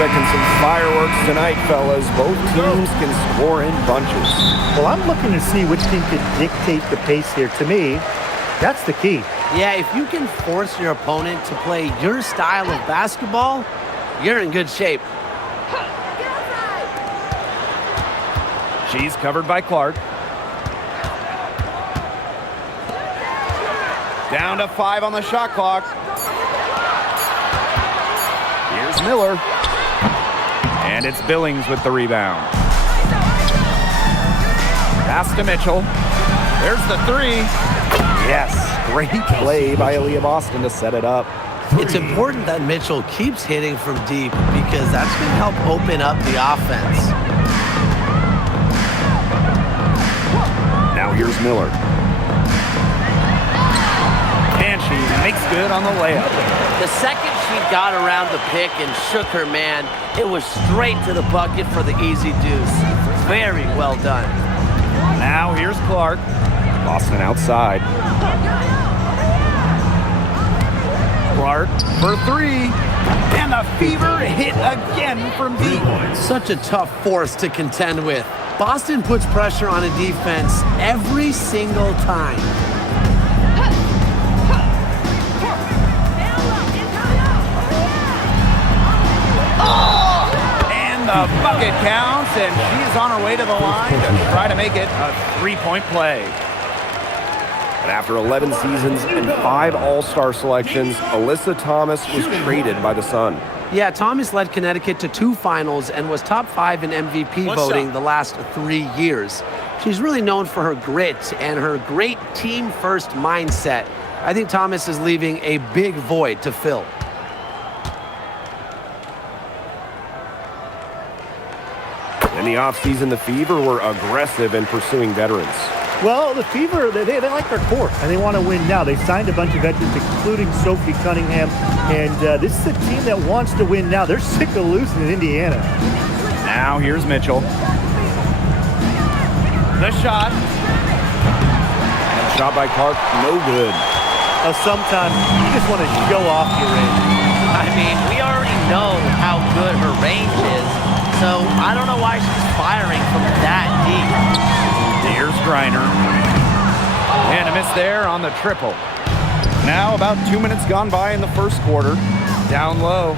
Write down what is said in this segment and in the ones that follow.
expecting some fireworks tonight, fellas. Both teams can score in bunches. Well, I'm looking to see which team can dictate the pace here. To me, that's the key. Yeah, if you can force your opponent to play your style of basketball, you're in good shape. She's covered by Clark. Down to 5 on the shot clock. Here's Miller. And it's Billings with the rebound. Pass to Mitchell. There's the 3. Yes, great play by Aaliyah Boston to set it up. It's important that Mitchell keeps hitting from deep because that's going to help open up the offense. Now here's Miller. And she makes good on the layup. The second she got around the pick and shook her man, it was straight to the bucket for the easy deuce. Very well done. Now here's Clark. Boston outside. Clark for 3. And the Fever hit again from deep. Such a tough force to contend with. Boston puts pressure on a defense every single time. And the bucket counts, and she's on her way to the line to try to make it a 3-point play. But after 11 seasons and 5 All-Star selections, Alyssa Thomas was traded by the Sun. Yeah, Thomas led Connecticut to 2 finals and was top 5 in MVP voting the last 3 years. She's really known for her grit and her great team-first mindset. I think Thomas is leaving a big void to fill. In the offseason, the Fever were aggressive in pursuing veterans. Well, the Fever, they like their core, and they want to win now. They signed a bunch of veterans, including Sophie Cunningham, and this is a team that wants to win now. They're sick of losing in Indiana. Now here's Mitchell. The shot. And the shot by Clark, no good. Sometimes you just want to show off your range. I mean, we already know how good her range is, so I don't know why she's firing from that deep. Here's Griner. And a miss there on the triple. Now about 2 minutes gone by in the first quarter. Down low.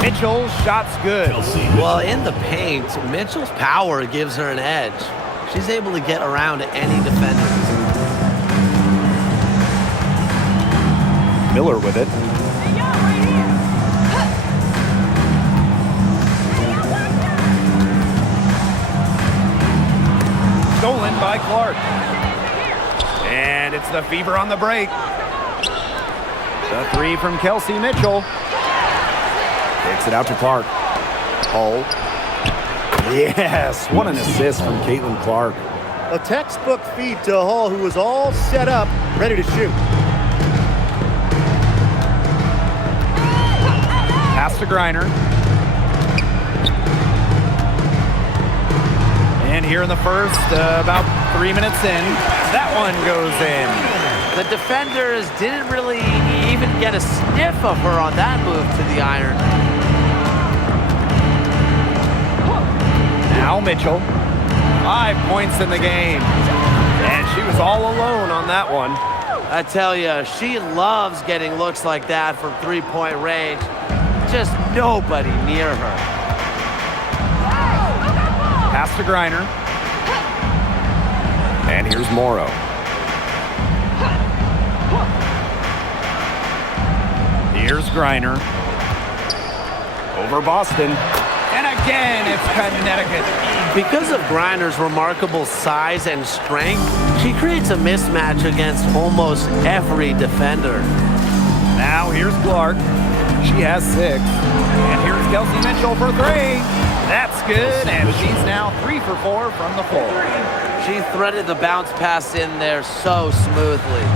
Mitchell's shot's good. Well, in the paint, Mitchell's power gives her an edge. She's able to get around any defender. Miller with it. Stolen by Clark. And it's the Fever on the break. The 3 from Kelsey Mitchell. Takes it out to Clark. Hull. Yes, what an assist from Caitlin Clark. A textbook feed to Hull, who was all set up, ready to shoot. Pass to Griner. And here in the first, about 3 minutes in, that one goes in. The defenders didn't really even get a sniff of her on that move to the iron. Now Mitchell, 5 points in the game. And she was all alone on that one. I tell you, she loves getting looks like that from 3-point range. Just nobody near her. Pass to Griner. And here's Morrow. Here's Griner. Over Boston. And again, it's Connecticut. Because of Griner's remarkable size and strength, she creates a mismatch against almost every defender. Now here's Clark. She has 6. And here's Kelsey Mitchell for 3. That's good, and she's now 3 for 4 from the floor. She threaded the bounce pass in there so smoothly.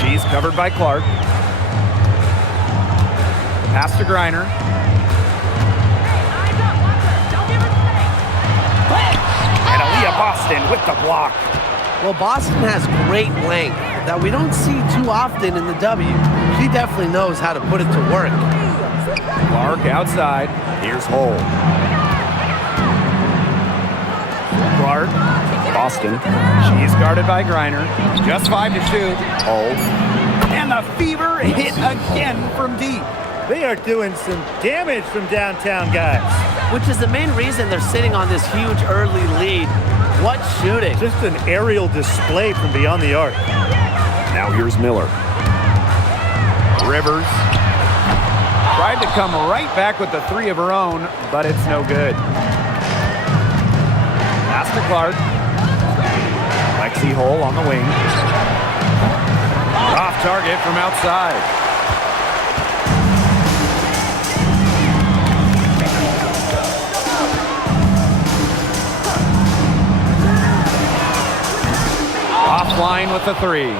She's covered by Clark. Pass to Griner. And Aaliyah Boston with the block. Well, Boston has great length that we don't see too often in the W. She He definitely knows how to put it to work. Clark outside. Here's Hull. Clark. Boston. She's guarded by Griner. Just 5 to shoot. Hull. And the Fever hit again from deep. They are doing some damage from downtown, guys. Which is the main reason they're sitting on this huge early lead. What shooting. Just an aerial display from beyond the arc. Now here's Miller. Rivers. Tried to come right back with the 3 of her own, but it's no good. Pass to Clark. Lexi Hull on the wing. Off target from outside. Offline with the 3.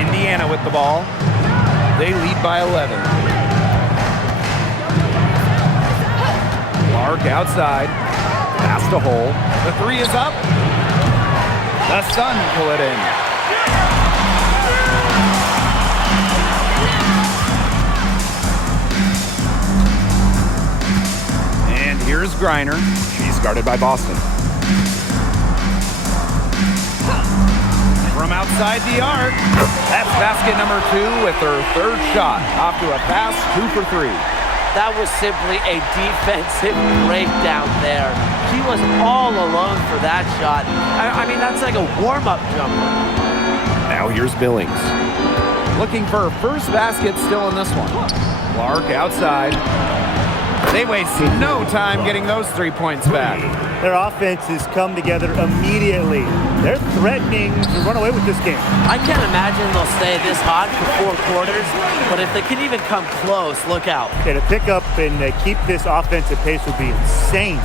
Indiana with the ball. They lead by 11. Clark outside. Pass to Hull. The 3 is up. The Suns pull it in. And here's Griner. She's guarded by Boston. From outside the arc. That's basket number 2 with her 3rd shot. Off to a fast 2 for 3. That was simply a defensive breakdown there. She was all alone for that shot. I mean, that's like a warm-up jumper. Now here's Billings. Looking for her first basket still in this one. Clark outside. They waste no time getting those 3 points back. Their offense has come together immediately. They're threatening to run away with this game. I can't imagine they'll stay this hot for 4 quarters, but if they can even come close, look out. Yeah, to pick up and keep this offensive pace would be insane.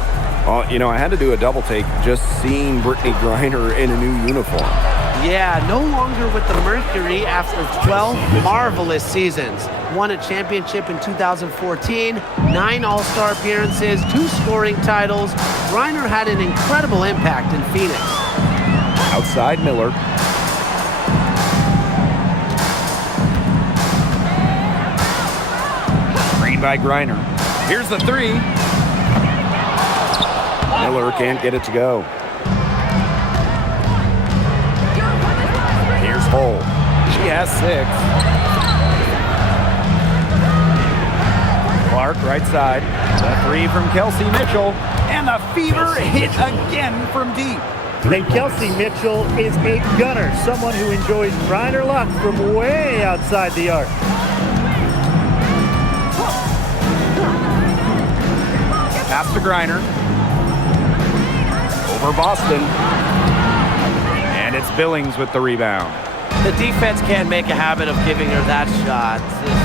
Well, you know, I had to do a double take just seeing Brittany Griner in a new uniform. Yeah, no longer with the Mercury after 12 marvelous seasons. Won a championship in 2014, 9 All-Star appearances, 2 scoring titles. Griner had an incredible impact in Phoenix. Outside Miller. Screen by Griner. Here's the 3. Miller can't get it to go. Here's Hull. She has 6. Clark right side. The 3 from Kelsey Mitchell. And the Fever hit again from deep. And Kelsey Mitchell is a gunner, someone who enjoys grinder luck from way outside the arc. Pass to Griner. Over Boston. And it's Billings with the rebound. The defense can't make a habit of giving her that shot.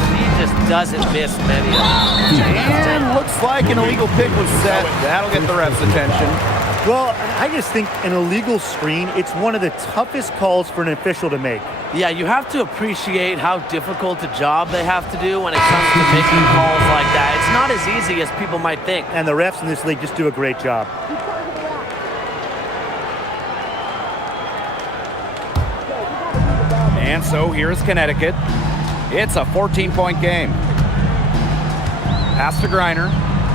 She just doesn't miss many of them. And looks like an illegal pick was set. That'll get the ref's attention. Well, I just think an illegal screen, it's one of the toughest calls for an official to make. Yeah, you have to appreciate how difficult a job they have to do when it comes to making calls like that. It's not as easy as people might think. And the refs in this league just do a great job. And so here's Connecticut. It's a 14-point game. Pass to Griner.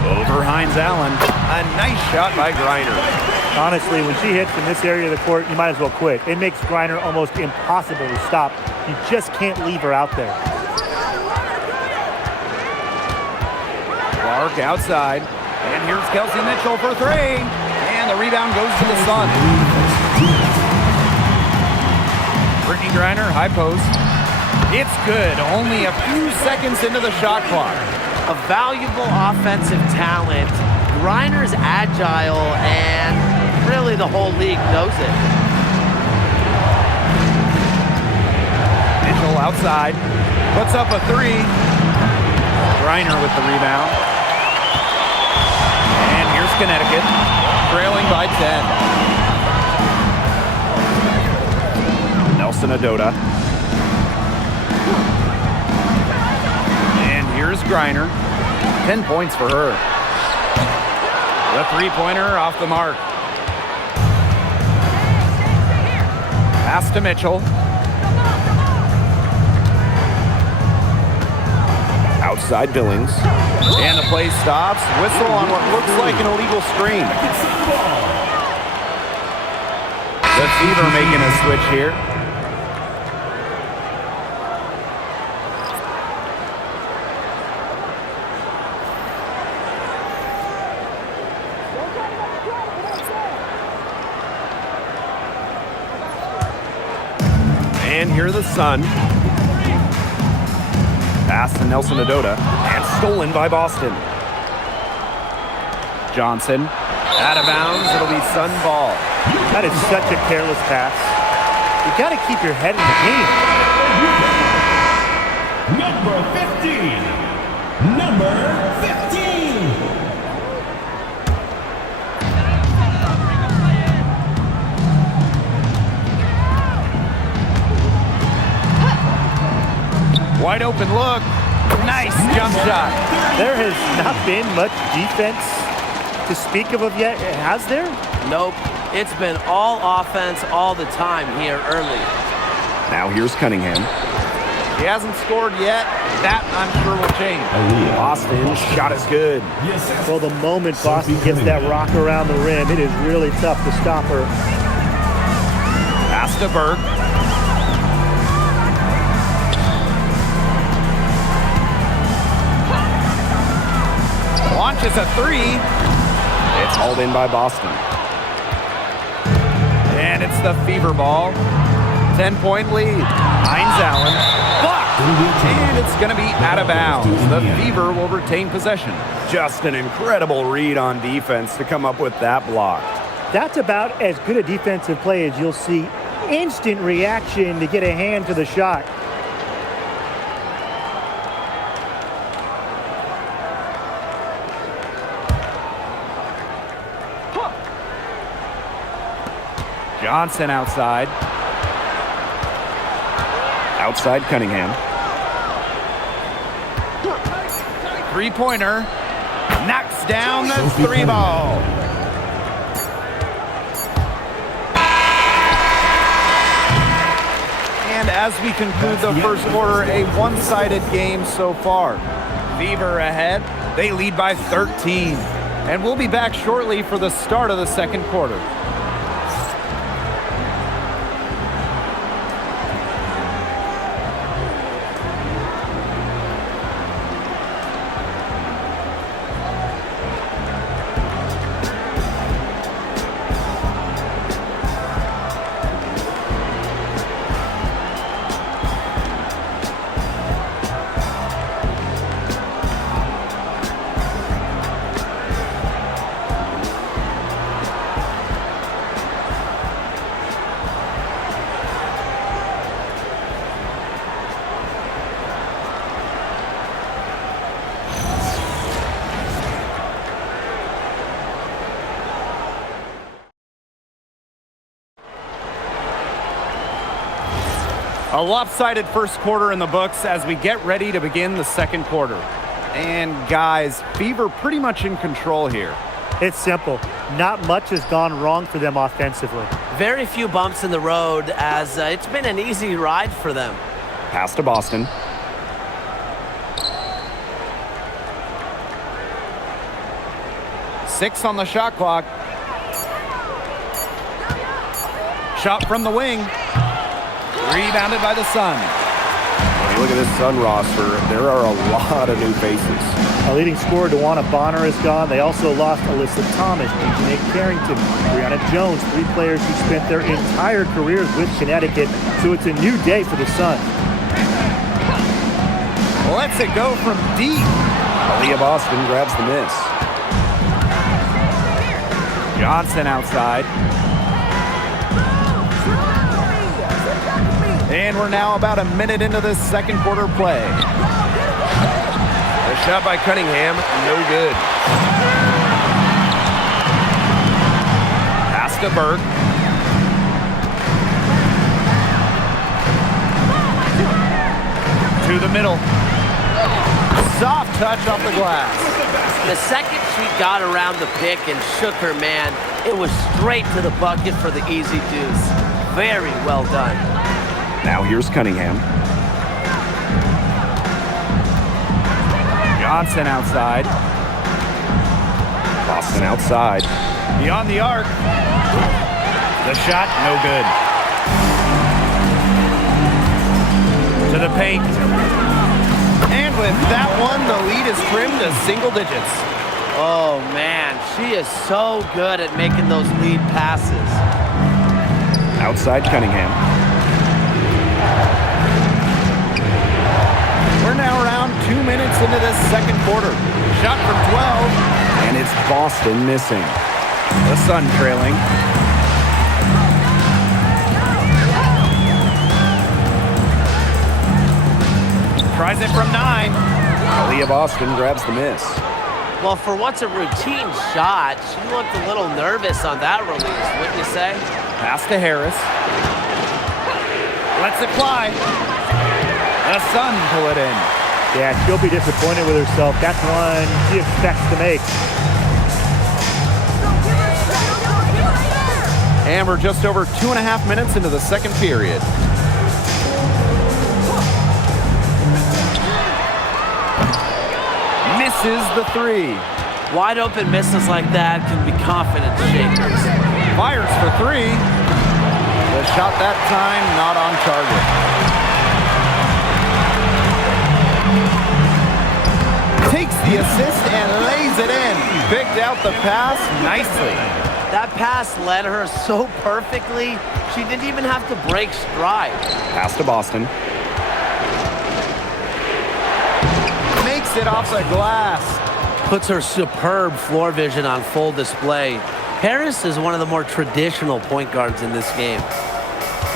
Over Hines Allen. A nice shot by Griner. Honestly, when she hits in this area of the court, you might as well quit. It makes Griner almost impossible to stop. You just can't leave her out there. Clark outside. And here's Kelsey Mitchell for 3. And the rebound goes to the Suns. Brittany Griner, high post. It's good. Only a few seconds into the shot clock. A valuable offensive talent. Griner's agile, and really the whole league knows it. Mitchell outside. Puts up a 3. Griner with the rebound. And here's Connecticut, trailing by 10. Nelson Adota. And here's Griner. 10 points for her. The 3-pointer off the mark. Pass to Mitchell. Outside Billings. And the play stops. Whistle on what looks like an illegal screen. The Fever making a switch here. And here the Sun. Pass to Nelson Adota. And stolen by Boston. Johnson. Out of bounds. It'll be Sun ball. That is such a careless pass. You got to keep your head in the game. Number 15. Number 15. Wide open look. Nice jump shot. There has not been much defense to speak of yet, has there? Nope. It's been all offense all the time here early. Now here's Cunningham. He hasn't scored yet. That, I'm sure, will change. Boston's shot is good. Well, the moment Boston gets that rock around the rim, it is really tough to stop her. Pass to Burke. Launches a three. It's hauled in by Boston. And it's the Fever ball. 10-point lead. Hines Allen. Blocked. And it's going to be out of bounds. The Fever will retain possession. Just an incredible read on defense to come up with that block. That's about as good a defensive play as you'll see. Instant reaction to get a hand to the shot. Johnson outside. Outside Cunningham. Three-pointer. Knocks down the three ball. And as we conclude the first quarter, a one-sided game so far. Fever ahead. They lead by 13. And we'll be back shortly for the start of the second quarter. A lopsided first quarter in the books as we get ready to begin the second quarter. And guys, Fever pretty much in control here. It's simple. Not much has gone wrong for them offensively. Very few bumps in the road as it's been an easy ride for them. Pass to Boston. Six on the shot clock. Shot from the wing. Rebounded by the Sun. When you look at this Sun roster, there are a lot of new faces. Our leading scorer, DeWanna Bonner, is gone. They also lost Alyssa Thomas, Nate Carrington, Brianna Jones, three players who spent their entire careers with Connecticut. So it's a new day for the Sun. Lets it go from deep. Aaliyah Boston grabs the miss. Johnson outside. And we're now about a minute into this second quarter play. A shot by Cunningham, no good. Pass to Burke. To the middle. Soft touch off the glass. The second she got around the pick and shook her man, it was straight to the bucket for the easy deuce. Very well done. Now here's Cunningham. Johnson outside. Boston outside. Beyond the arc. The shot, no good. To the paint. And with that one, the lead is trimmed to single digits. Oh, man, she is so good at making those lead passes. Outside Cunningham. We're now around 2 minutes into this second quarter. Shot from 12. And it's Boston missing. The Sun trailing. Tries it from 9. Aaliyah Boston grabs the miss. Well, for what's a routine shot, she looked a little nervous on that release, wouldn't you say? Pass to Harris. Lets it fly. The Sun pull it in. Yeah, she'll be disappointed with herself. That's one she expects to make. And we're just over 2.5 minutes into the second period. Misses the 3. Wide open misses like that can be confidence shakers. Fires for 3. The shot that time not on target. Takes the assist and lays it in. Picked out the pass nicely. That pass led her so perfectly, she didn't even have to break stride. Pass to Boston. Makes it off the glass. Puts her superb floor vision on full display. Harris is one of the more traditional point guards in this game.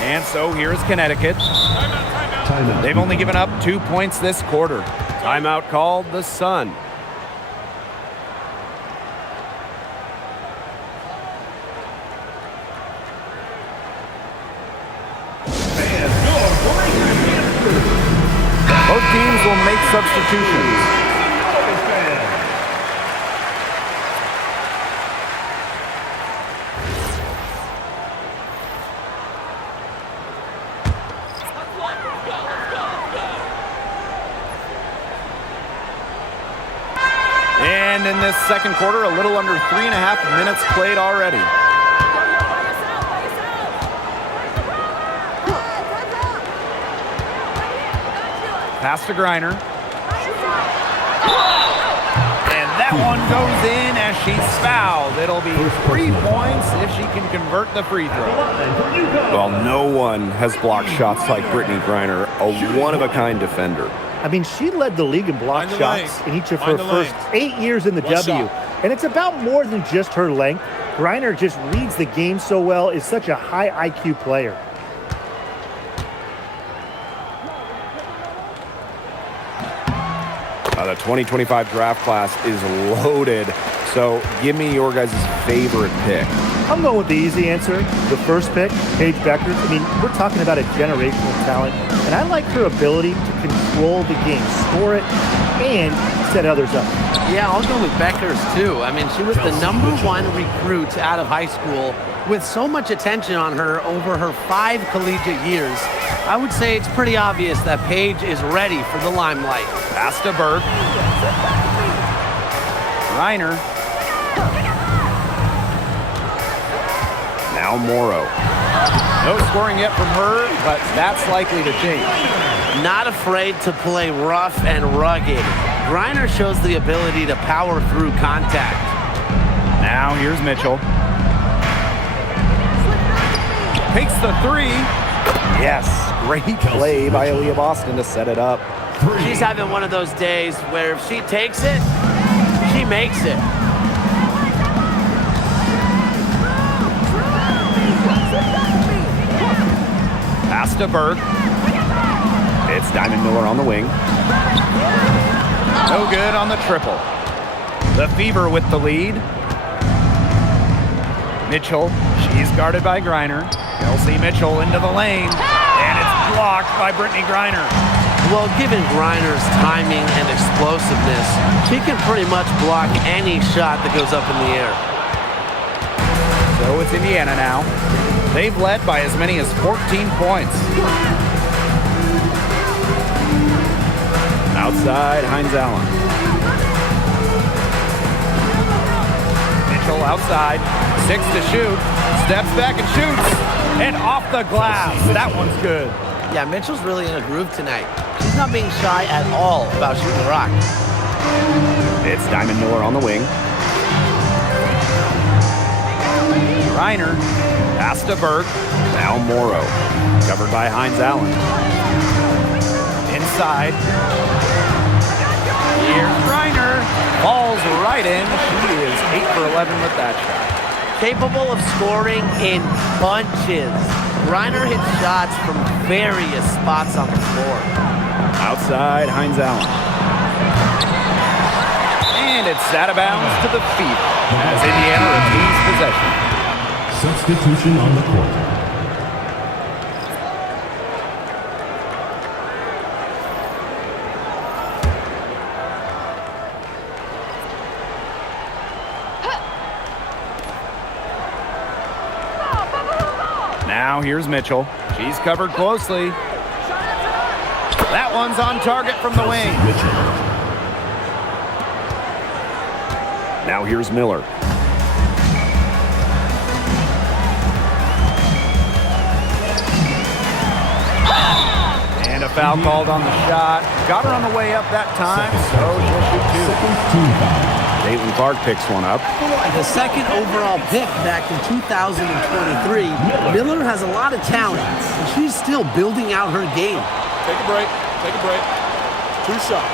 And so here's Connecticut. Timeout. They've only given up 2 points this quarter. Timeout called the Sun. Both teams will make substitutions. And in this second quarter, a little under 3.5 minutes played already. Pass to Griner. And that one goes in as she's fouled. It'll be 3 points if she can convert the free throw. Well, no one has blocked shots like Brittany Griner, a one-of-a-kind defender. I mean, she led the league in block shots in each of her first 8 years in the W. And it's about more than just her length. Griner just reads the game so well, is such a high IQ player. The 2025 draft class is loaded, so give me your guys' favorite pick. I'm going with the easy answer. The first pick, Paige Beckers. I mean, we're talking about a generational talent, and I like her ability to control the game, score it, and set others up. Yeah, I'll go with Beckers, too. I mean, she was the #1 recruit out of high school with so much attention on her over her 5 collegiate years. I would say it's pretty obvious that Paige is ready for the limelight. Pass to Burke. Reiner. Now Morrow. No scoring yet from her, but that's likely to change. Not afraid to play rough and rugged. Griner shows the ability to power through contact. Now here's Mitchell. Takes the 3. Yes, great play by Aaliyah Boston to set it up. She's having one of those days where if she takes it, she makes it. Pass to Burke. It's Diamond Miller on the wing. No good on the triple. The Fever with the lead. Mitchell, she's guarded by Griner. Kelsey Mitchell into the lane. And it's blocked by Brittany Griner. Well, given Griner's timing and explosiveness, she can pretty much block any shot that goes up in the air. So it's Indiana now. They've led by as many as 14 points. Outside, Hines Allen. Mitchell outside. 6 to shoot. Steps back and shoots. And off the glass. That one's good. Yeah, Mitchell's really in a groove tonight. She's not being shy at all about shooting the rock. It's Diamond Miller on the wing. Reiner. Pass to Burke. Now Morrow. Covered by Hines Allen. Inside. Here's Reiner. Falls right in. She is 8 for 11 with that shot. Capable of scoring in bunches. Reiner hits shots from various spots on the floor. Outside, Hines Allen. And it's out of bounds to the feet as Indiana retains possession. Substitution on the court. Now here's Mitchell. She's covered closely. That one's on target from the wing. Now here's Miller. And a foul called on the shot. Got her on the way up that time, so she'll shoot 2. Caitlin Clark picks one up. The second overall pick back in 2023. Miller has a lot of talent, and she's still building out her game. Take a break. Take a break. 2 shots.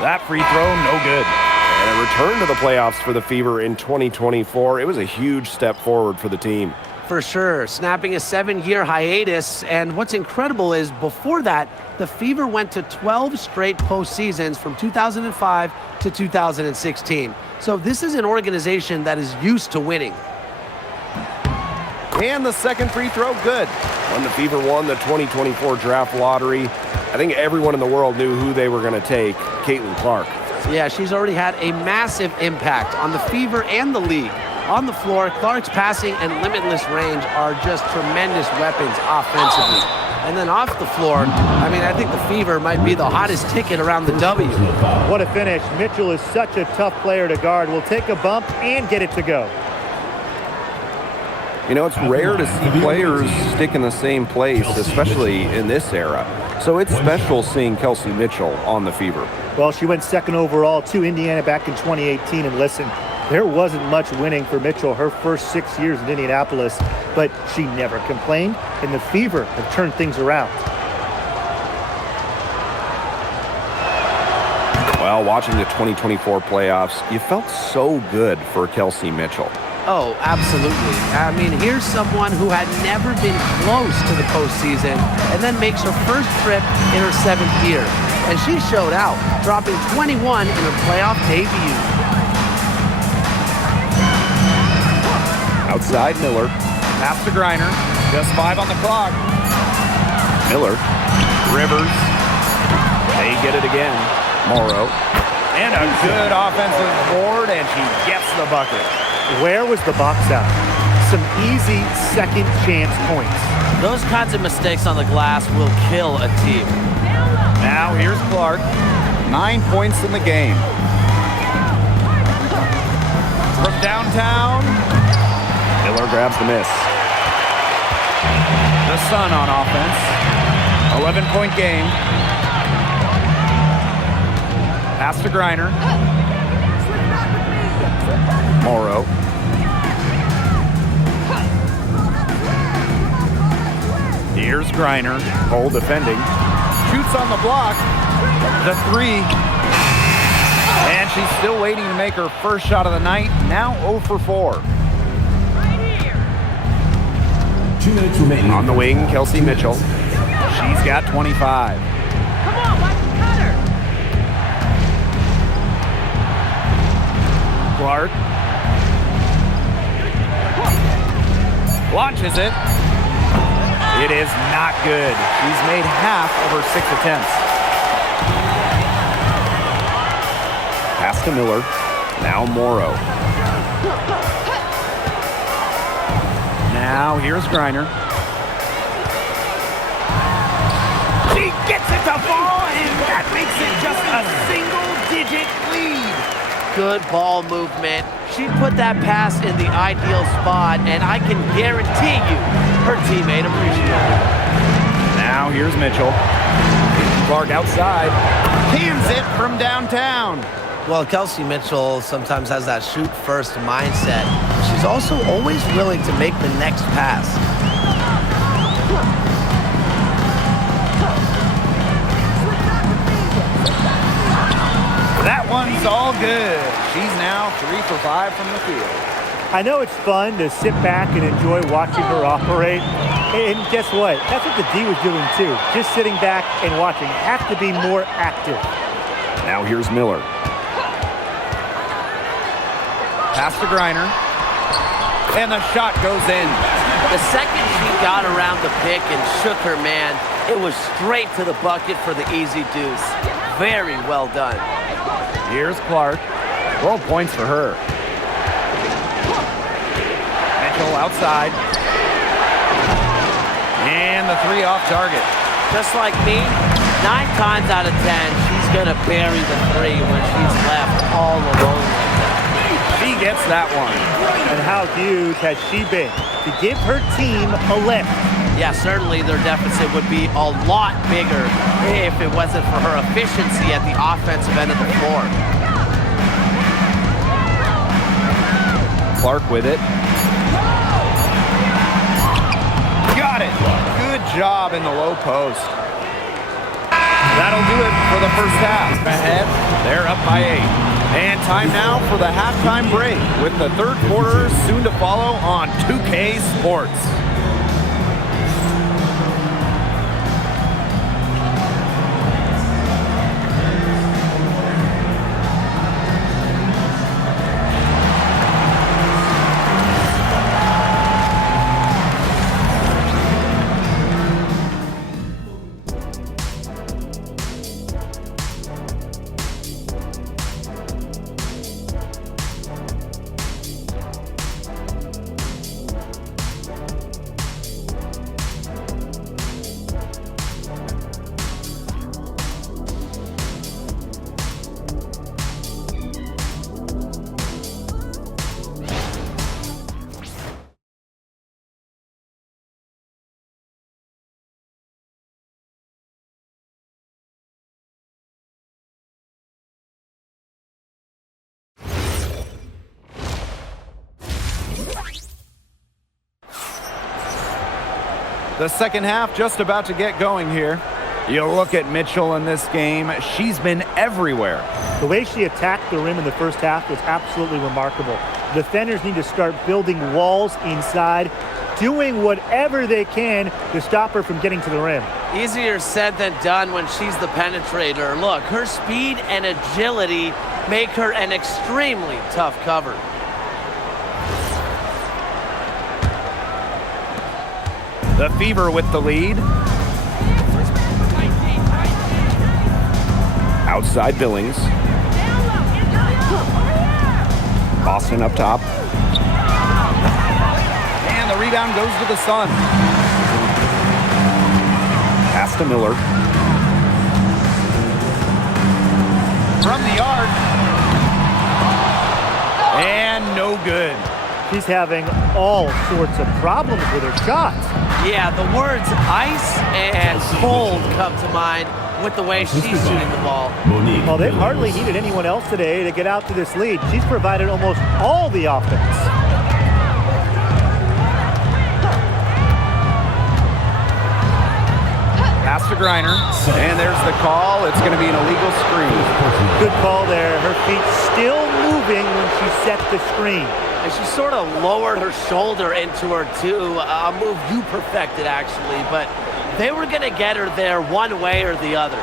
That free throw, no good. And a return to the playoffs for the Fever in 2024. It was a huge step forward for the team. For sure, snapping a 7-year hiatus. And what's incredible is before that, the Fever went to 12 straight postseasons from 2005 to 2016. So this is an organization that is used to winning. And the second free throw, good. When the Fever won the 2024 draft lottery, I think everyone in the world knew who they were going to take, Caitlin Clark. Yeah, she's already had a massive impact on the Fever and the league. On the floor, Clark's passing and limitless range are just tremendous weapons offensively. And then off the floor, I mean, I think the Fever might be the hottest ticket around the W. What a finish. Mitchell is such a tough player to guard. Will take a bump and get it to go. You know, it's rare to see players stick in the same place, especially in this era. So it's special seeing Kelsey Mitchell on the Fever. Well, she went second overall to Indiana back in 2018. And listen, there wasn't much winning for Mitchell her first 6 years in Indianapolis, but she never complained, and the Fever have turned things around. Well, watching the 2024 playoffs, you felt so good for Kelsey Mitchell. Oh, absolutely. I mean, here's someone who had never been close to the postseason and then makes her first trip in her 7th year. And she showed out, dropping 21 in her playoff debut. Outside Miller. Pass to Griner. Just 5 on the clock. Miller. Rivers. They get it again. Morrow. And a good offensive board, and she gets the bucket. Where was the box out? Some easy second chance points. Those kinds of mistakes on the glass will kill a team. Now here's Clark. 9 points in the game. From downtown. Miller grabs the miss. The Sun on offense. 11-point game. Pass to Griner. Morrow. Here's Griner. Cole defending. Shoots on the block. The 3. And she's still waiting to make her first shot of the night. Now 0 for 4. 2 minutes remaining. On the wing, Kelsey Mitchell. She's got 25. Come on, watch the cutter. Clark. Launches it. It is not good. She's made half of her 6 attempts. Pass to Miller. Now Morrow. Now here's Griner. Gets it to fall, and that makes it just a single-digit lead. Good ball movement. She put that pass in the ideal spot, and I can guarantee you her teammate appreciated it. Now here's Mitchell. Clark outside. Cans it from downtown. Well, Kelsey Mitchell sometimes has that shoot-first mindset. She's also always willing to make the next pass. That one's all good. She's now 3 for 5 from the field. I know it's fun to sit back and enjoy watching her operate. And guess what? That's what the D was doing too. Just sitting back and watching. Have to be more active. Now here's Miller. Pass to Griner. And the shot goes in. The second she got around the pick and shook her man, it was straight to the bucket for the easy deuce. Very well done. Here's Clark. 12 points for her. Mitchell outside. And the 3 off target. Just like me, 9 times out of 10, she's going to bury the 3 when she's left all alone like that. She gets that one. And how huge has she been to give her team a lift? Yeah, certainly their deficit would be a lot bigger if it wasn't for her efficiency at the offensive end of the floor. Clark with it. Got it. Good job in the low post. That'll do it for the first half. Ahead, they're up by 8. And time now for the halftime break with the third quarter soon to follow on 2K Sports. The second half just about to get going here. You look at Mitchell in this game. She's been everywhere. The way she attacked the rim in the first half was absolutely remarkable. Defenders need to start building walls inside, doing whatever they can to stop her from getting to the rim. Easier said than done when she's the penetrator. Look, her speed and agility make her an extremely tough cover. The Fever with the lead. Outside Billings. Boston up top. And the rebound goes to the Sun. Pass to Miller. From the arc. And no good. She's having all sorts of problems with her shots. Yeah, the words ice and cold come to mind with the way she's shooting the ball. Well, they've hardly needed anyone else today to get out to this lead. She's provided almost all the offense. Pass to Griner. And there's the call. It's going to be an illegal screen. Good call there. Her feet still moving when she set the screen. And she sort of lowered her shoulder into her, too. A move you perfected, actually. But they were going to get her there one way or the other.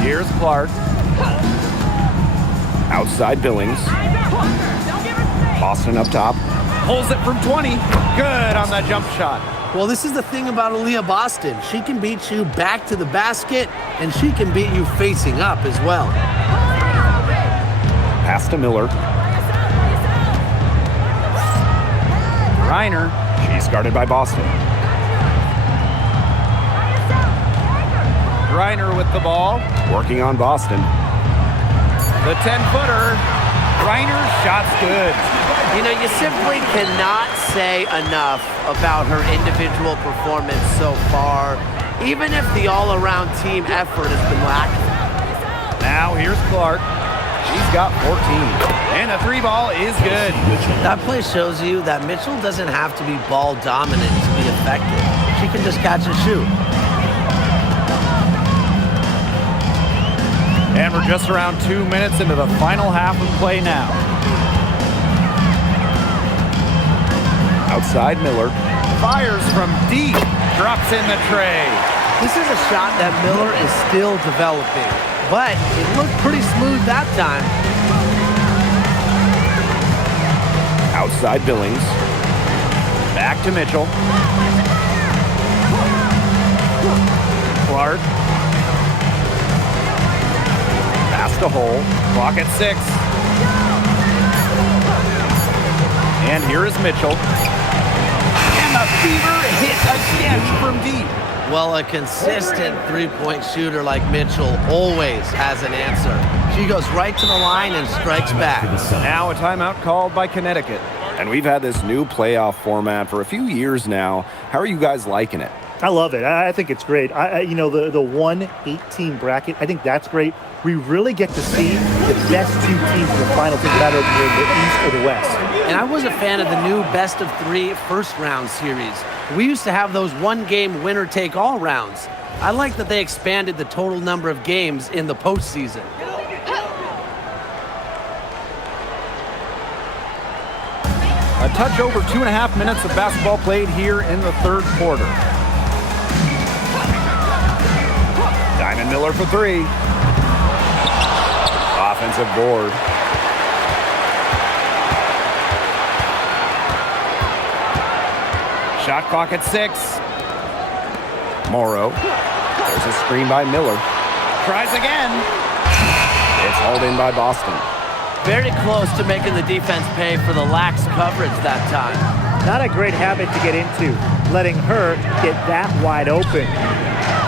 Here's Clark. Outside Billings. Boston up top. Pulls it from 20. Good on that jump shot. Well, this is the thing about Aaliyah Boston. She can beat you back to the basket, and she can beat you facing up as well. Pass to Miller. Reiner. She's guarded by Boston. Griner with the ball. Working on Boston. The 10-footer. Griner's shot's good. You know, you simply cannot say enough about her individual performance so far, even if the all-around team effort has been lacking. Now here's Clark. She's got 14. And the 3-ball is good. That play shows you that Mitchell doesn't have to be ball dominant to be effective. She can just catch and shoot. And we're just around 2 minutes into the final half of play now. Outside Miller. Fires from deep. Drops in the tray. This is a shot that Miller is still developing, but it looked pretty smooth that time. Outside Billings. Back to Mitchell. Clark. Pass to Hole. Clock at 6. And here is Mitchell. And the Fever hit again from deep. Well, a consistent three-point shooter like Mitchell always has an answer. She goes right to the line and strikes back. Now a timeout called by Connecticut. And we've had this new playoff format for a few years now. How are you guys liking it? I love it. I think it's great. You know, the 1-18 bracket, I think that's great. We really get to see the best two teams in the final. Think about it in the East or the West. And I was a fan of the new best-of-3 first-round series. We used to have those one-game winner-take-all rounds. I like that they expanded the total number of games in the postseason. A touch over 2.5 minutes of basketball played here in the third quarter. Diamond Miller for 3. Offensive board. Shot clock at 6. Morrow. There's a screen by Miller. Tries again. It's hauled in by Boston. Very close to making the defense pay for the lax coverage that time. Not a great habit to get into, letting her get that wide open.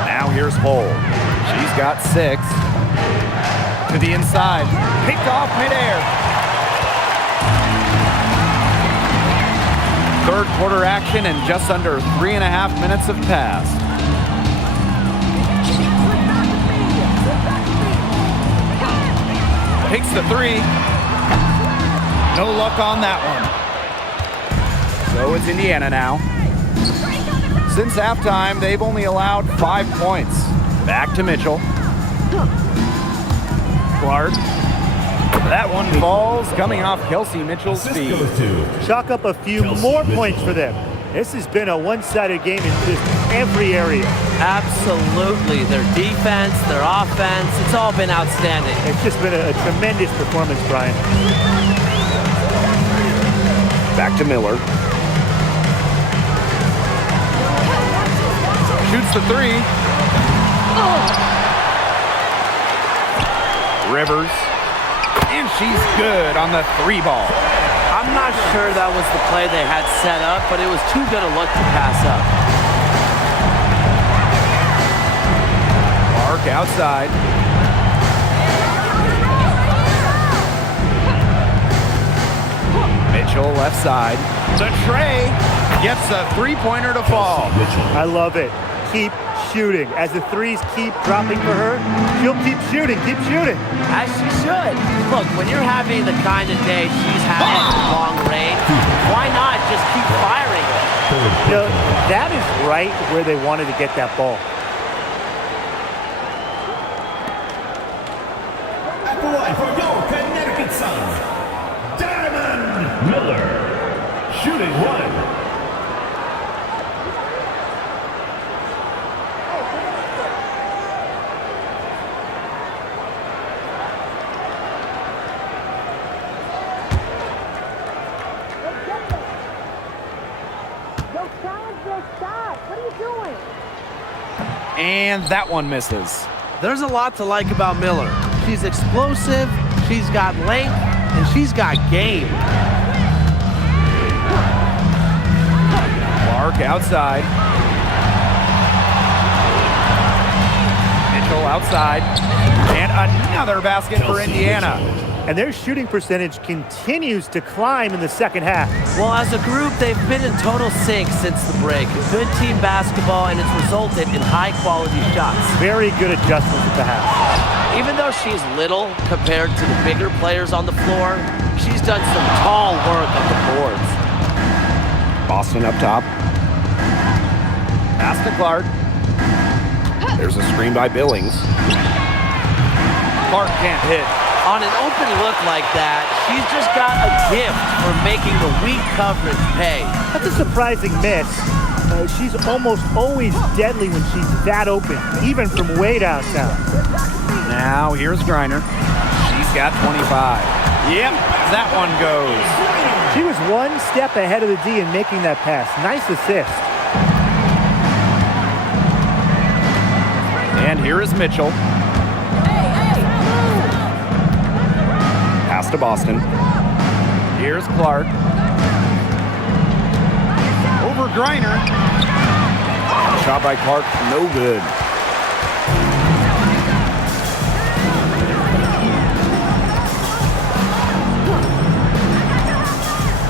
Now here's Hole. She's got 6. To the inside. Picked off midair. Third quarter action and just under 3.5 minutes have passed. Takes the 3. No luck on that one. So it's Indiana now. Since halftime, they've only allowed 5 points. Back to Mitchell. Clark. That one falls, coming off Kelsey Mitchell's feet. Chalk up a few more points for them. This has been a one-sided game in just every area. Absolutely. Their defense, their offense, it's all been outstanding. It's just been a tremendous performance, Brian. Back to Miller. Shoots the 3. Rivers. And she's good on the 3-ball. I'm not sure that was the play they had set up, but it was too good a look to pass up. Clark outside. Mitchell left side. The tray gets a 3-pointer to fall. I love it. Keep shooting. As the threes keep dropping for her, she'll keep shooting, As she should. Look, when you're having the kind of day she's having at long range, why not just keep firing? You know, that is right where they wanted to get that ball. At the line for your Connecticut Sun, Diamond Miller, shooting 1. And that one misses. There's a lot to like about Miller. She's explosive, she's got length, and she's got game. Clark outside. Mitchell outside. And another basket for Indiana. And their shooting percentage continues to climb in the second half. Well, as a group, they've been in total sync since the break. Good team basketball, and it's resulted in high-quality shots. Very good adjustments at the half. Even though she's little compared to the bigger players on the floor, she's done some tall work on the boards. Boston up top. Pass to Clark. There's a screen by Billings. Clark can't hit. On an open look like that, she's just got a gift for making the weak coverage pay. That's a surprising miss. She's almost always deadly when she's that open, even from way downtown. Now here's Griner. She's got 25. Yep, that one goes. She was one step ahead of the D in making that pass. Nice assist. And here is Mitchell. Pass to Boston. Here's Clark. Over Griner. Shot by Clark, no good.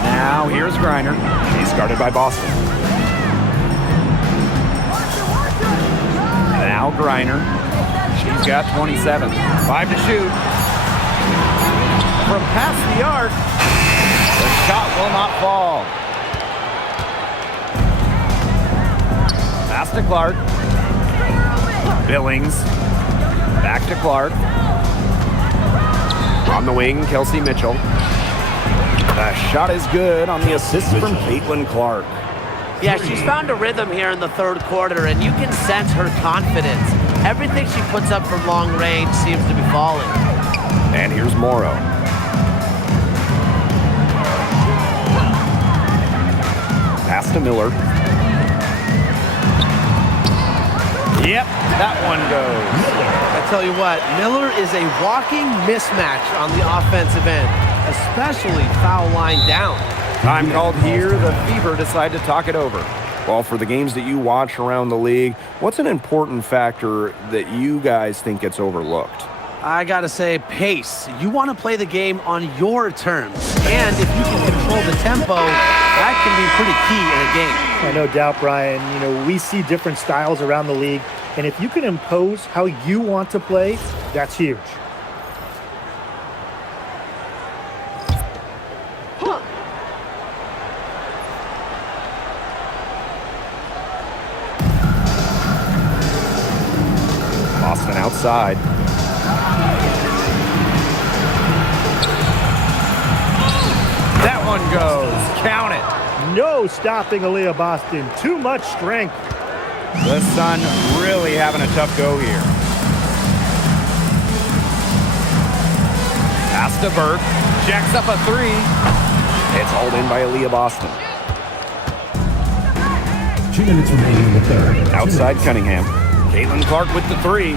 Now here's Griner. He's guarded by Boston. Now Griner. She's got 27. 5 to shoot. From past the arc, the shot will not fall. Pass to Clark. Billings. Back to Clark. On the wing, Kelsey Mitchell. The shot is good on the assist from Caitlin Clark. Yeah, she's found a rhythm here in the third quarter, and you can sense her confidence. Everything she puts up from long range seems to be falling. And here's Morrow. Pass to Miller. Yep, that one goes. I tell you what, Miller is a walking mismatch on the offensive end, especially foul line down. Time called here. The Fever decide to talk it over. Well, for the games that you watch around the league, what's an important factor that you guys think gets overlooked? I gotta say, pace. You want to play the game on your terms. And if you can control the tempo, that can be pretty key in a game. No doubt, Brian. We see different styles around the league. And if you can impose how you want to play, that's huge. Boston outside. That one goes. Count it. No stopping Aaliyah Boston. Too much strength. The Sun really having a tough go here. Pass to Burke. Jacks up a three. It's hauled in by Aaliyah Boston. 2 minutes remaining in the third. Outside Cunningham. Caitlin Clark with the three.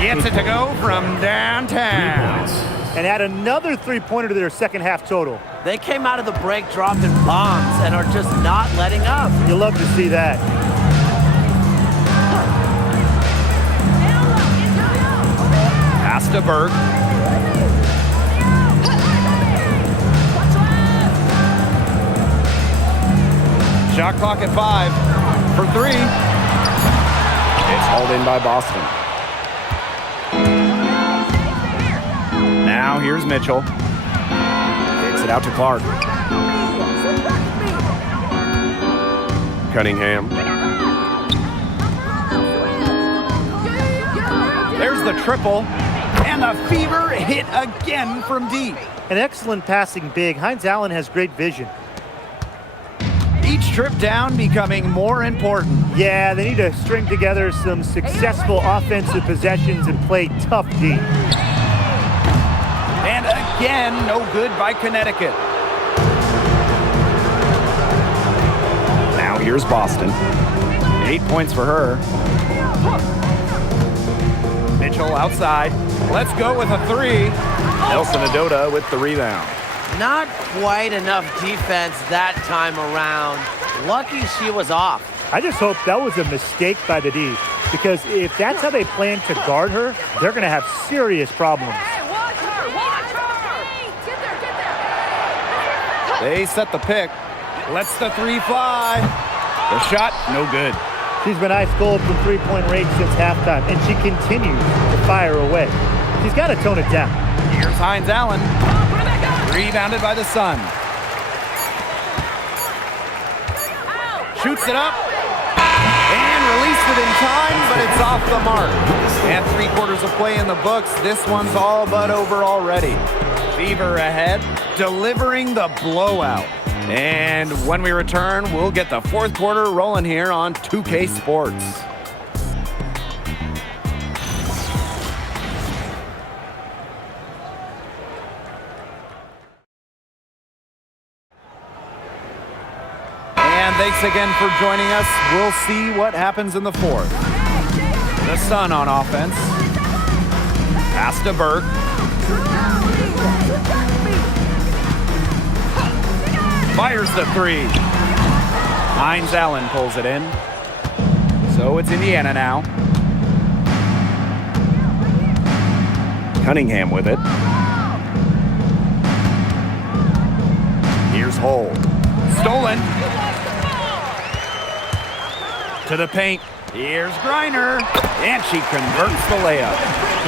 Gets it to go from 3 downtown. points. And add another three-pointer to their second half total. They came out of the break dropping bombs and are just not letting up. You love to see that. Pass to Burke. Shot clock at 5 for 3. It's hauled in by Boston. Now here's Mitchell. Takes it out to Clark. Cunningham. There's the triple. And the Fever hit again from deep. An excellent passing big. Hines Allen has great vision. Each trip down becoming more important. Yeah, they need to string together some successful offensive possessions and play tough D. And again, no good by Connecticut. Now here's Boston. 8 points for her. Mitchell outside. Let's go with a 3. Nelson Adota with the rebound. Not quite enough defense that time around. Lucky she was off. I just hope that was a mistake by the D. because if that's how they plan to guard her, they're going to have serious problems. Hey, watch her! Watch her! Get there! They set the pick. Lets the three fly. The shot, no good. She's been ice cold from three-point range since halftime, and she continues to fire away. She's got to tone it down. Here's Hines Allen. Put it back up! Rebounded by the Sun. Shoots it up. And released it in time, but it's off the mark. And 3/4 of play in the books. This one's all but over already. Fever ahead, delivering the blowout. And when we return, we'll get the 4th quarter rolling here on 2K Sports. And thanks again for joining us. We'll see what happens in the 4th. The Sun on offense. Pass to Burke. Fires the three. Hines Allen pulls it in. So it's Indiana now. Cunningham with it. Here's Hull. Stolen. To the paint. Here's Griner. And she converts the layup.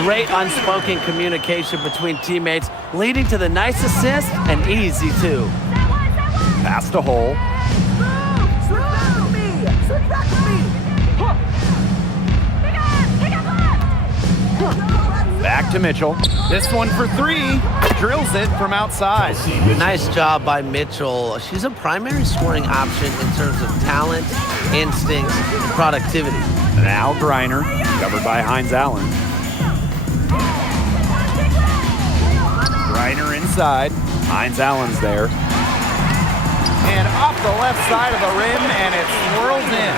Great unspoken communication between teammates, leading to the nice assist and easy two. Pass to Hull. Back to Mitchell. This one for three. Drills it from outside. Nice job by Mitchell. She's a primary scoring option in terms of talent, instinct, and productivity. Now Griner, covered by Hines Allen. Griner inside. Hines Allen's there. And off the left side of the rim, and it swirls in.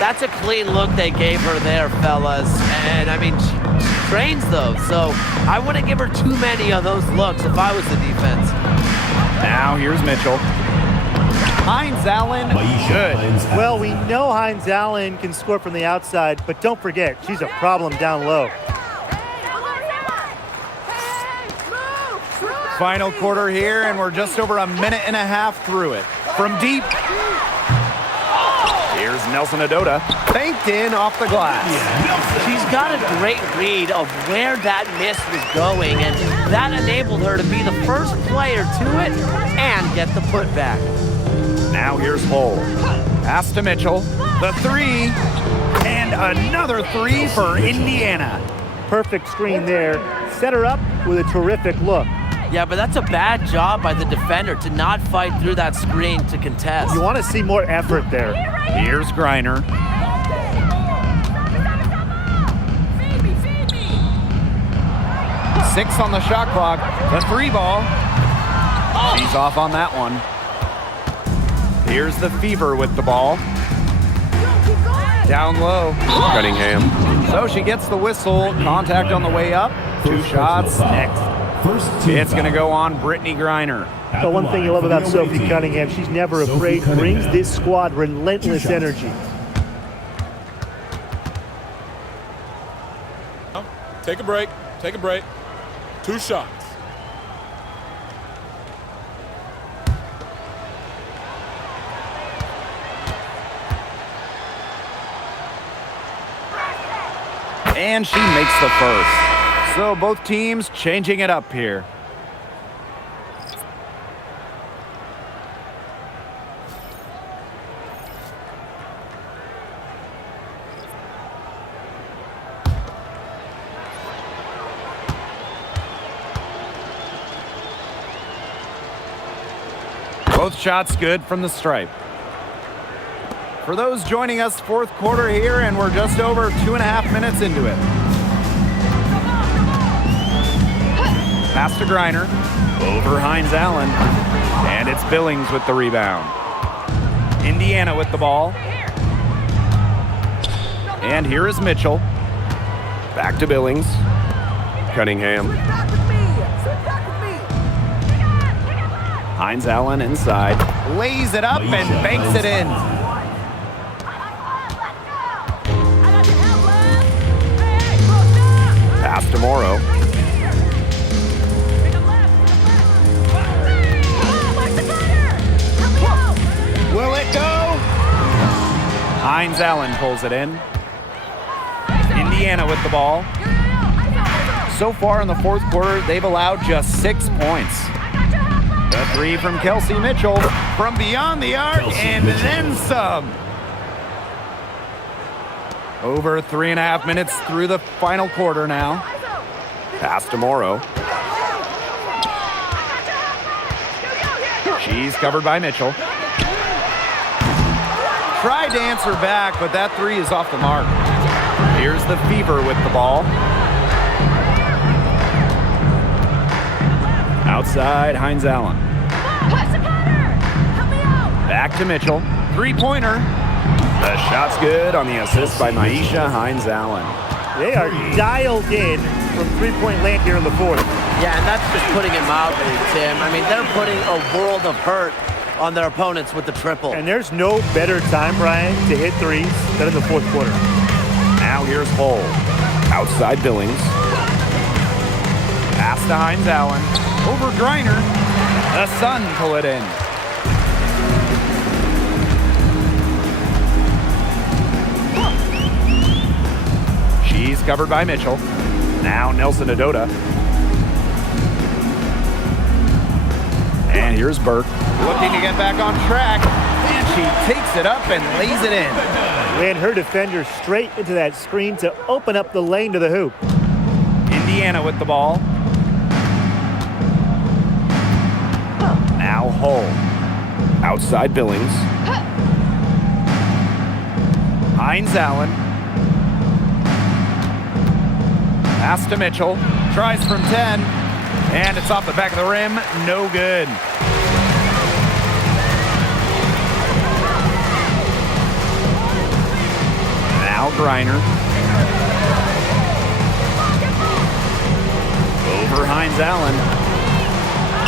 That's a clean look they gave her there, fellas. And, I mean, she trains those, so I wouldn't give her too many of those looks if I was the defense. Now here's Mitchell. Hines Allen, good. Well, we know Hines Allen can score from the outside, but don't forget, she's a problem down low. Final quarter here, and we're just over a minute and a half through it. From deep, here's Nelson Adota, banked in off the glass. She's got a great read of where that miss was going, and that enabled her to be the first player to it and get the putback. Now here's Hull. Pass to Mitchell. The three, and another three for Indiana. Perfect screen there. Set her up with a terrific look. Yeah, but that's a bad job by the defender to not fight through that screen to contest. You want to see more effort there. Here's Griner. 6 on the shot clock. The three ball. She's off on that one. Here's the Fever with the ball. Down low. Cunningham. So she gets the whistle. Contact on the way up. 2 shots next. It's going to go on Brittany Griner. The one thing you love about Sophie Cunningham, she's never afraid, brings this squad relentless energy. Take a break. Take a break. 2 shots. And she makes the first. So both teams changing it up here. Both shots good from the stripe. For those joining us, 4th quarter here, and we're just over 2.5 minutes into it. Pass to Griner, over Hines Allen, and it's Billings with the rebound. Indiana with the ball. And here is Mitchell. Back to Billings. Cunningham. Hines Allen inside, lays it up and banks it in. Pass to Morrow. Will it go? Hines Allen pulls it in. Indiana with the ball. So far in the fourth quarter, they've allowed just 6 points. The three from Kelsey Mitchell from beyond the arc and then some. Over 3.5 minutes through the final quarter now. Pass to Morrow. She's covered by Mitchell. Tried to answer back, but that three is off the mark. Here's the Fever with the ball. Outside, Hines Allen. Back to Mitchell. Three-pointer. The shot's good on the assist by Maisha Hines Allen. They are dialed in from three-point land here in the fourth. Yeah, and that's just putting it mildly, Tim. I mean, they're putting a world of hurt on their opponents with the triple. And there's no better time, Brian, to hit threes than in the fourth quarter. Now here's Hull. Outside Billings. Pass to Hines Allen. Over Griner. The Sun pull it in. She's covered by Mitchell. Now Nelson Adota. And here's Burke. Looking to get back on track. And she takes it up and lays it in. Ran her defender straight into that screen to open up the lane to the hoop. Indiana with the ball. Now Hull. Outside Billings. Hines Allen. Pass to Mitchell. Tries from 10. And it's off the back of the rim. No good. Now Griner. Over Hines Allen.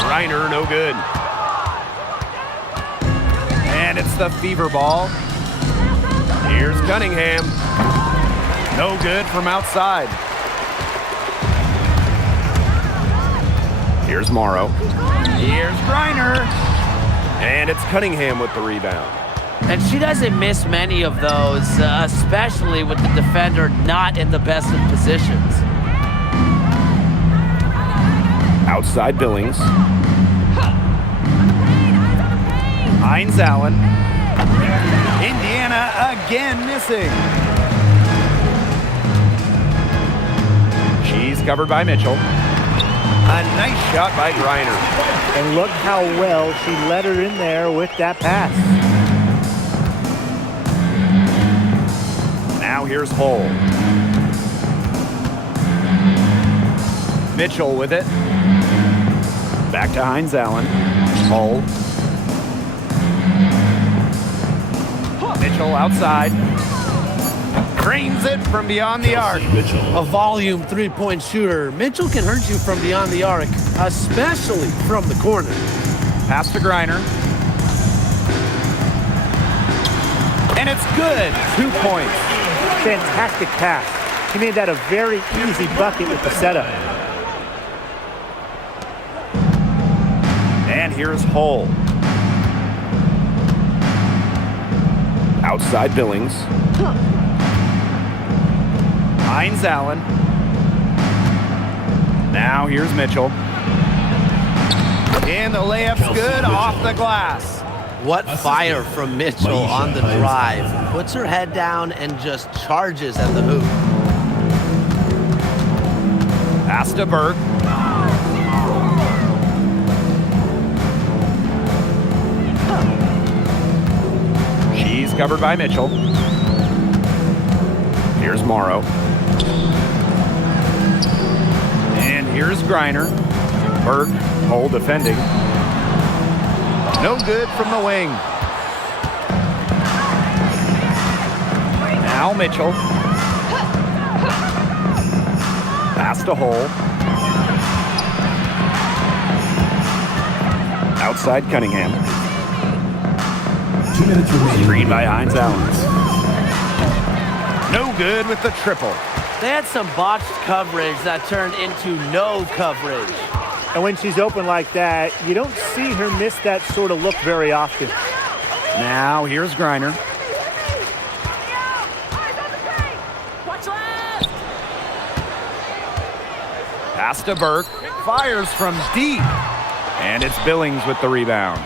Griner, no good. And it's the Fever ball. Here's Cunningham. No good from outside. Here's Morrow. Here's Griner. And it's Cunningham with the rebound. And she doesn't miss many of those, especially with the defender not in the best of positions. Outside Billings. Hines Allen. Indiana again missing. She's covered by Mitchell. A nice shot by Griner. And look how well she let her in there with that pass. Now here's Hull. Mitchell with it. Back to Hines Allen. Hull. Mitchell outside. Drains it from beyond the arc. A volume three-point shooter. Mitchell can hurt you from beyond the arc, especially from the corner. Pass to Griner. And it's good. 2 points. Fantastic pass. He made that a very easy bucket with the setup. And here's Hull. Outside Billings. Hines Allen. Now here's Mitchell. And the layup's good off the glass. What fire from Mitchell on the drive. Puts her head down and just charges at the hoop. Pass to Burke. She's covered by Mitchell. Here's Morrow. And here's Griner. Burke, Hull defending. No good from the wing. Now Mitchell. Pass to Hull. Outside Cunningham. 2 minutes remaining. Screen by Hines Allen. No good with the triple. They had some botched coverage that turned into no coverage. And when she's open like that, you don't see her miss that sort of look very often. Now here's Griner. Pass to Burke. Fires from deep. And it's Billings with the rebound.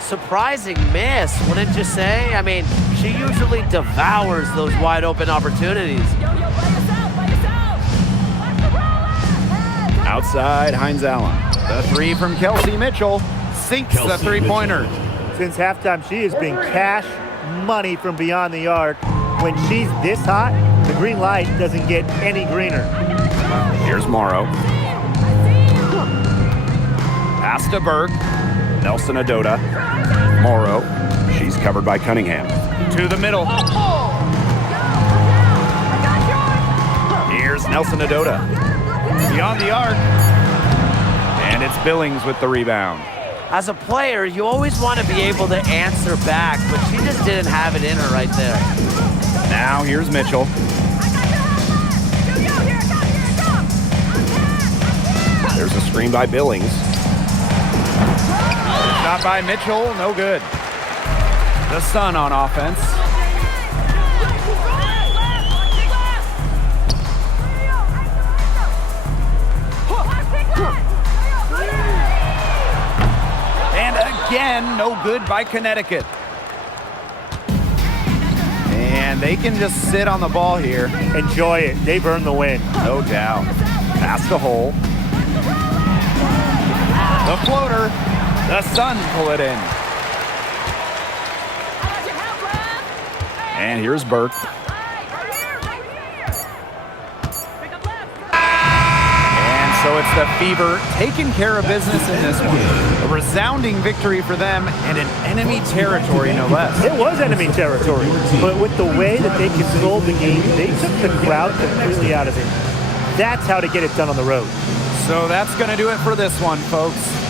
Surprising miss, wouldn't you say? I mean, she usually devours those wide open opportunities. Outside, Hines Allen. The three from Kelsey Mitchell. Sinks the three-pointer. Since halftime, she has been cash money from beyond the arc. When she's this hot, the green light doesn't get any greener. Here's Morrow. Pass to Burke. Nelson Adota. Morrow. She's covered by Cunningham. To the middle. Here's Nelson Adota. Beyond the arc. And it's Billings with the rebound. As a player, you always want to be able to answer back, but she just didn't have it in her right there. Now here's Mitchell. There's a screen by Billings. Shot by Mitchell, no good. The Sun on offense. And again, no good by Connecticut. And they can just sit on the ball here. Enjoy it. They've earned the win. No doubt. Pass to Hole. The floater. The Suns pull it in. And here's Burke. And so it's the Fever taking care of business in this one. A resounding victory for them and an enemy territory, no less. It was enemy territory, but with the way that they controlled the game, they took the crowd completely out of it. That's how to get it done on the road. So that's going to do it for this one, folks.